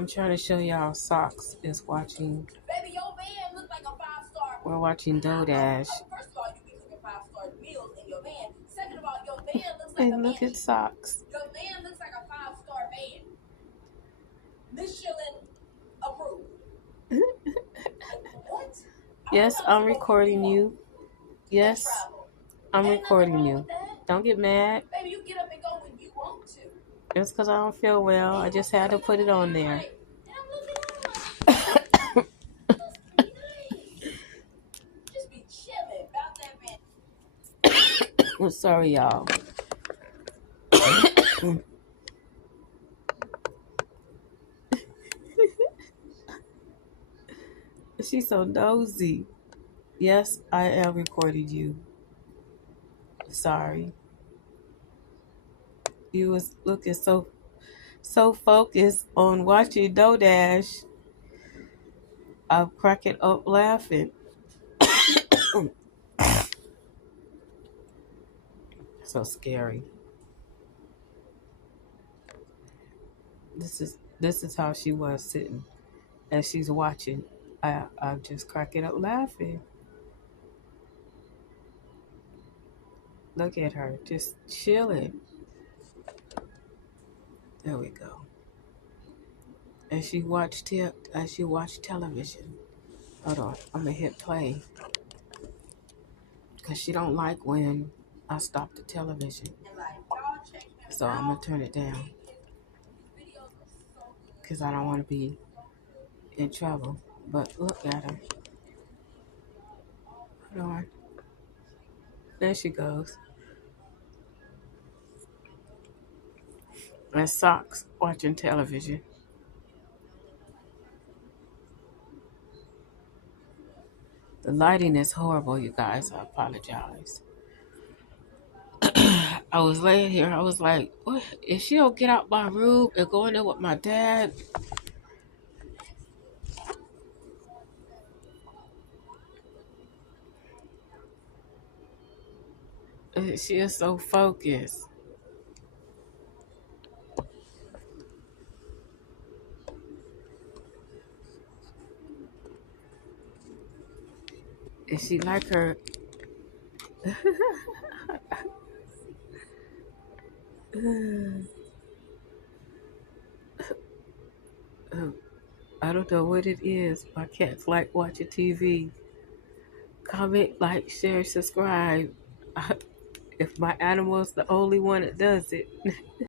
I'm trying to show y'all Sox is watching. Baby, your van looks like a 5-star. We're watching Dough Dash. First of all, you be cooking 5-star meals in your van. Second of all, your van looks like a And look mansion. at Sox. Your van looks like a 5-star van. Michelin approved. What? Yes, I'm recording you. Yes, I'm recording you. Don't get mad. Baby, you get up and go when you want to. It's because I don't feel well. I just had to put it on there. Just be chilling about that van. I'm sorry, y'all. She's so nosy. Yes, I am recording you. Sorry. You was looking so focused on watching Dough Dash. I'm cracking up laughing. So scary. This is how she was sitting as she's watching. I'm just cracking up laughing. Look at her, just chilling. There we go. As she watched television. Hold on, I'm gonna hit play. Cause she don't like when I stop the television. So I'm gonna turn it down. Cause I don't want to be in trouble. But look at her. Hold on. There she goes. And Sox watching television. The lighting is horrible, you guys. I apologize. I was laying here. I was like, what? If she don't get out my room and go in there with my dad. She is so focused. And she like her. I don't know what it is. My cats like watching TV. Comment, like, share, subscribe. If my animal's the only one that does it.